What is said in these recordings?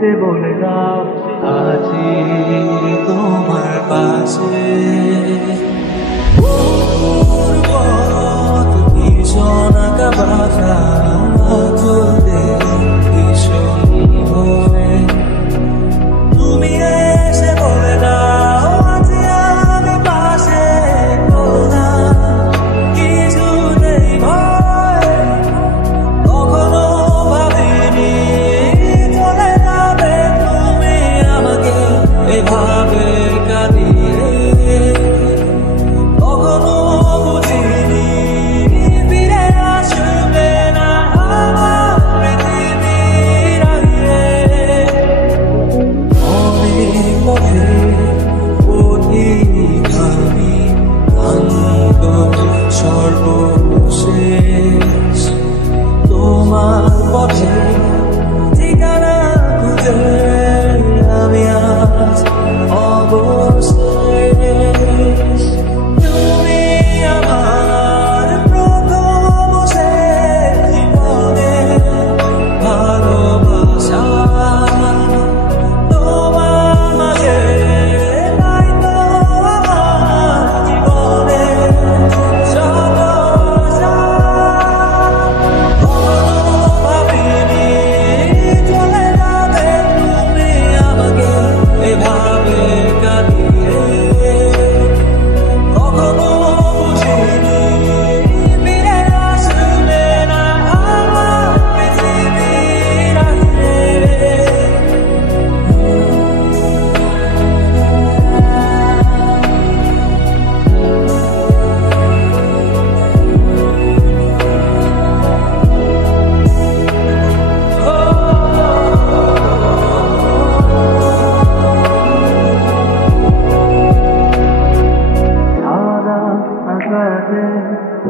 से बोलेगा आज ही तुम्हार पासे भीषण का बाधा तुलते भीषण भरे তুমি এসে বলে দাও আজ আমি পাশে না কিছু নেই ভয় কখনো ভাবিনি চলে যাবে তুমি আমাকে এভাবে কাঁদিয়ে কখনো বুঝিনি ফিরে আসবে না আমার পৃথিবীর আগে সর্বশেষ তোমার পথে ঠিকানা খুঁজে আমি আজ অবশেষ তুমি আমার প্রথম শেষ জীবনে ভালোবাসা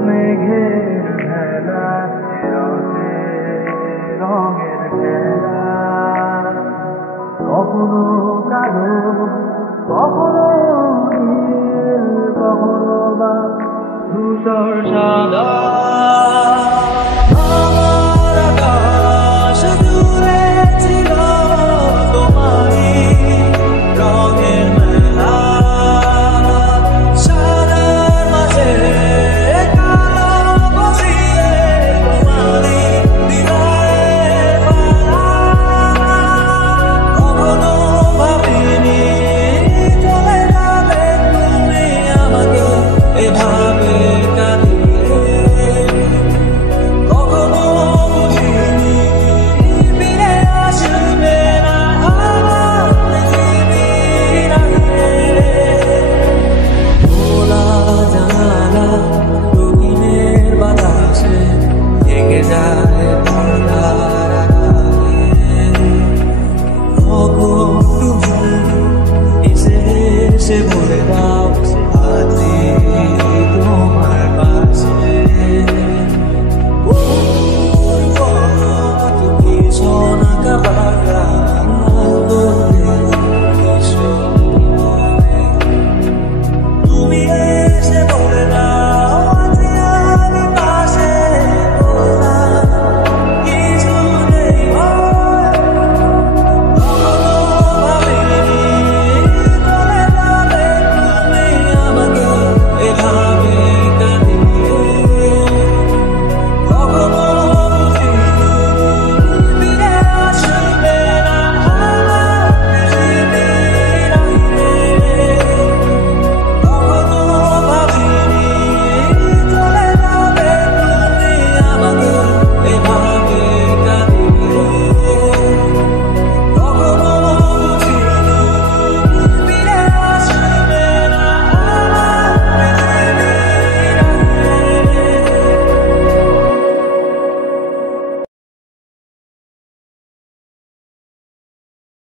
মেঘের ভেলা রঙের খেলা কখনো কালো কখনো নীল কখনো বা ধূসর সাদা আমার আকাশ দূরে ছিল তোমারই রঙের মেলা সাদার মাঝে se volverá